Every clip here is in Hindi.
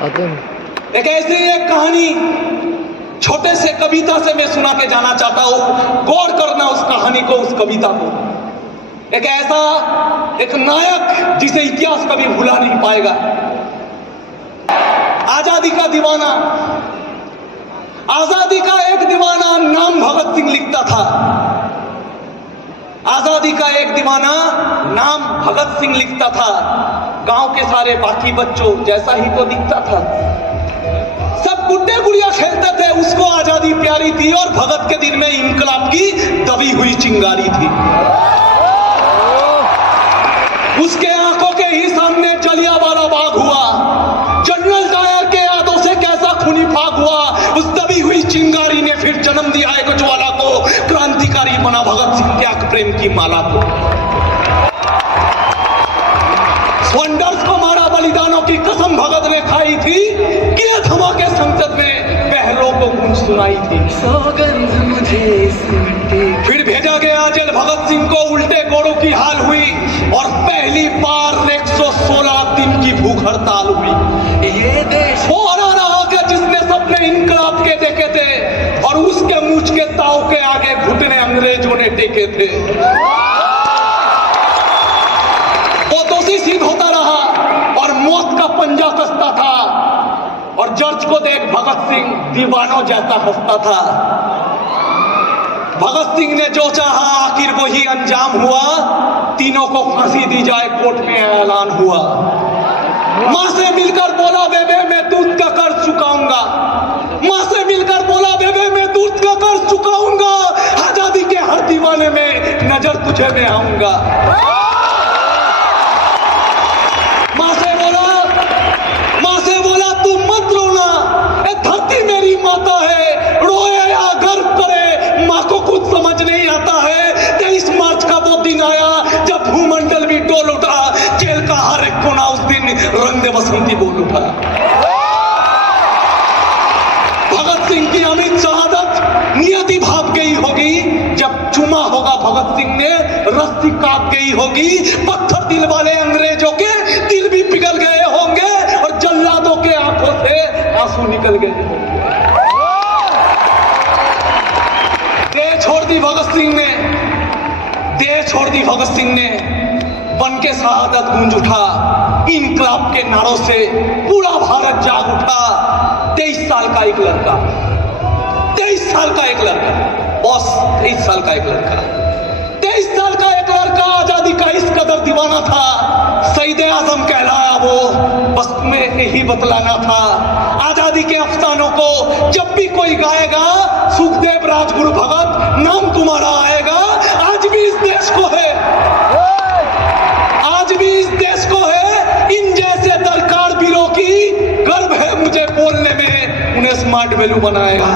एक ऐसी एक कहानी छोटे से कविता से मैं सुना के जाना चाहता हूं। गौर करना उस कहानी को, उस कविता को। एक ऐसा एक नायक जिसे इतिहास कभी भुला नहीं पाएगा। आजादी का दीवाना, आजादी का एक दीवाना नाम भगत सिंह लिखता था। आजादी का एक दीवाना नाम भगत सिंह लिखता था। गांव के सारे बाकी बच्चों जैसा ही तो दिखता था। सब गुड्डे गुड़िया खेलते थे, उसको आजादी प्यारी थी और भगत के दिन में इनकलाब की दबी हुई चिंगारी थी। उसके आंखों के ही सामने जलियांवाला बाग हुआ। जनरल डायर के यादों से कैसा खूनी फाग हुआ। उस दबी हुई चिंगारी ने फिर जन्म दिया एक ज्वाला को, क्रांतिकारी बना भगत सिंह त्याग प्रेम की माला को। वंडर्स को मारा, बलिदानों की कसम भगत ने खाई थी। किए धमाके संसद में बहलों को गूंज सुनाई थी। सौगंध मुझे फिर भेजा गया जेल भगत सिंह को, उल्टे घोड़ों की हाल हुई और पहली बार 116 दिन की भूख हड़ताल हुई। ये देश वो हरा रहा कि जिसने सपने इनकलाब के देखे थे और उसके मूंछ के ताव के आगे घुटने अंग्रेजों ने टेके थे। वो दोषी सिद्ध होता रहा और मौत का पंजा कसता था और जज को देख भगत सिंह दीवानों जैसा हंसता था। भगत सिंह ने जो चाहा आखिर वही अंजाम हुआ। तीनों को फांसी दी जाए कोर्ट में ऐलान हुआ। मां से मिलकर बोला बेबे मैं दूध का कर्ज चुकाऊंगा। मां से मिलकर बोला बेबे मैं दूध का कर्ज चुकाऊंगा। आजादी के हर दीवाने में नजर तुझे में आऊंगा। मां से बोला तू मत रोना, ये धरती मेरी माता है। रोए या गर्व करे मां को कुछ समझ नहीं आता है। 23 मार्च का वो दिन आया जब भूमंडल भी डोल उठा। जेल का हर एक कोना उस दिन रंग बसंती बोल उठा। भगत सिंह की अमित शहादत नियति भाप गई होगी जब चुमा होगा भगत सिंह ने, रस्सी काट गई होगी। पत्थर दिल वाले अंग्रेजों के दिल भी पिघल गए होंगे और जल्लादों के आंखों से आंसू निकल गए होंगे। देह छोड़ दी भगत सिंह ने, देह छोड़ दी भगत सिंह ने। बन के शहादत गूंज उठा। इनकलाब के नारों से पूरा भारत जाग उठा। 23 साल का एक लड़का, 23 साल का एक लड़का, बॉस 23 साल का एक लड़का, 23 साल का एक लड़का आजादी का इस कदर दीवाना था। शहीद आजम कहलाया वो, बस तुम्हें यही बतलाना था। आजादी के अफसानों को जब भी कोई गाएगा, सुखदेव राजगुरु भगत नाम तुम्हारा आएगा। आज भी इस देश को है, आज भी इस देश को है इन जैसे दरकार वीरों की गर्व है मुझे बोलने में, उन्हें स्मार्ट वैल्यू बनाएगा।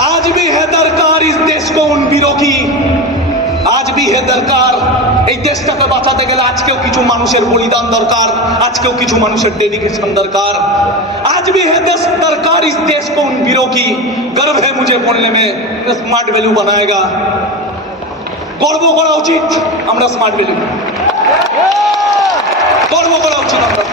आज भी है दरकार इस देश को उन वीरों की। आज भी है दरकार এই দেশটাকে বাঁচাতে গেলে আজকেও কিছু মানুষের বলিদান দরকার, আজকেও কিছু মানুষের ডেডিকেশন দরকার। आज भी है देश दरकार इस देश को उन वीरों की गर्व है मुझे बोलने में, स्मार्ट वैल्यू बनाएगा। গর্ব করা উচিত আমরা স্মার্ট ভ্যালু, গর্ব করা উচিত আমরা।